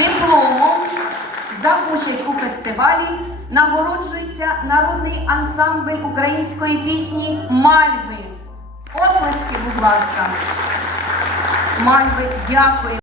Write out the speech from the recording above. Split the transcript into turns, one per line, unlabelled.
Дипломом за участь у фестивалі нагороджується народний ансамбль української пісні Мальви. Оплески, будь ласка. Мальви, дякую.